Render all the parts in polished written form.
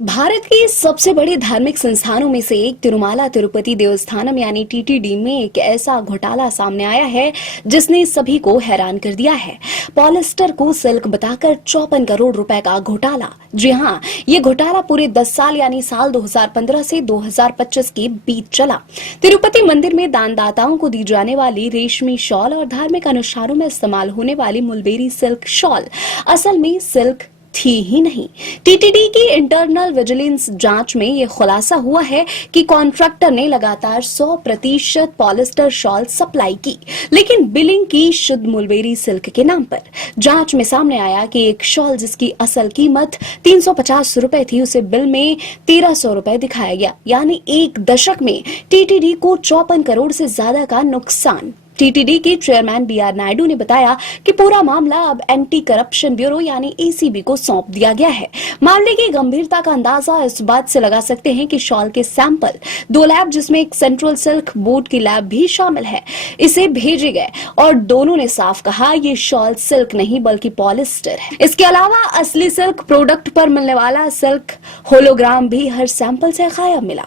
भारत के सबसे बड़े धार्मिक संस्थानों में से एक तिरुमाला तिरुपति देवस्थानम यानी टीटीडी में एक ऐसा घोटाला सामने आया है जिसने सभी को हैरान कर दिया है। पॉलिस्टर को सिल्क बताकर 54 करोड़ रुपए का घोटाला। जी हां, ये घोटाला पूरे 10 साल यानी साल 2015 से 2025 के बीच चला। तिरुपति मंदिर में दानदाताओं को दी जाने वाली रेशमी शॉल और धार्मिक अनुष्ठानों में इस्तेमाल होने वाली मुलबेरी सिल्क शॉल असल में सिल्क थी ही नहीं। टीटीडी की इंटरनल विजिलेंस जांच में यह खुलासा हुआ है कि कॉन्ट्रैक्टर ने लगातार 100% पॉलिस्टर शॉल सप्लाई की, लेकिन बिलिंग की शुद्ध मुलबेरी सिल्क के नाम पर। जांच में सामने आया कि एक शॉल जिसकी असल कीमत 350 रुपए थी, उसे बिल में 1300 रुपए दिखाया गया, यानी एक दशक में टीटीडी को 54 करोड़ से ज्यादा का नुकसान। टीटीडी के चेयरमैन बीआर नायडू ने बताया कि पूरा मामला अब एंटी करप्शन ब्यूरो यानी एसीबी को सौंप दिया गया है। मामले की गंभीरता का अंदाजा इस बात से लगा सकते हैं कि शॉल के सैंपल 2 लैब, जिसमें एक सेंट्रल सिल्क बोर्ड की लैब भी शामिल है, इसे भेजे गए और दोनों ने साफ कहा ये शॉल सिल्क नहीं बल्कि पॉलिस्टर है। इसके अलावा असली सिल्क प्रोडक्ट पर मिलने वाला सिल्क होलोग्राम भी हर सैंपल से गायब मिला।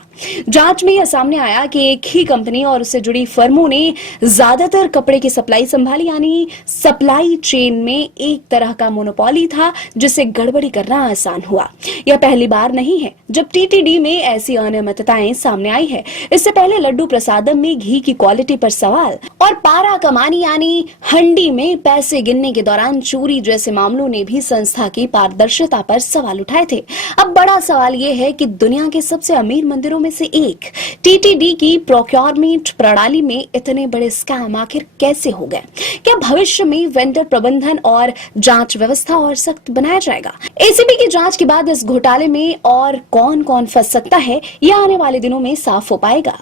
जांच में यह सामने आया कि एक ही कंपनी और उससे जुड़ी फर्मों ने ज्यादातर कपड़े की सप्लाई संभाली, यानी सप्लाई चेन में एक तरह का मोनोपोली था जिसे गड़बड़ी करना आसान हुआ। यह पहली बार नहीं है जब टीटीडी में ऐसी अनियमितताएं सामने आई है। इससे पहले लड्डू प्रसादम में घी की क्वालिटी पर सवाल और पारा कमानी यानी हंडी में पैसे गिनने के दौरान चोरी जैसे मामलों ने भी संस्था की पारदर्शिता पर सवाल उठाए थे। अब बड़ा सवाल यह है कि दुनिया के सबसे अमीर मंदिरों में से एक टीटीडी की प्रोक्योरमेंट प्रणाली में इतने बड़े स्कैम आखिर कैसे हो गए? क्या भविष्य में वेंडर प्रबंधन और जांच व्यवस्था और सख्त बनाया जाएगा? एसीबी की जांच के बाद इस घोटाले में और कौन-कौन फंस सकता है, यह आने वाले दिनों में साफ हो पाएगा।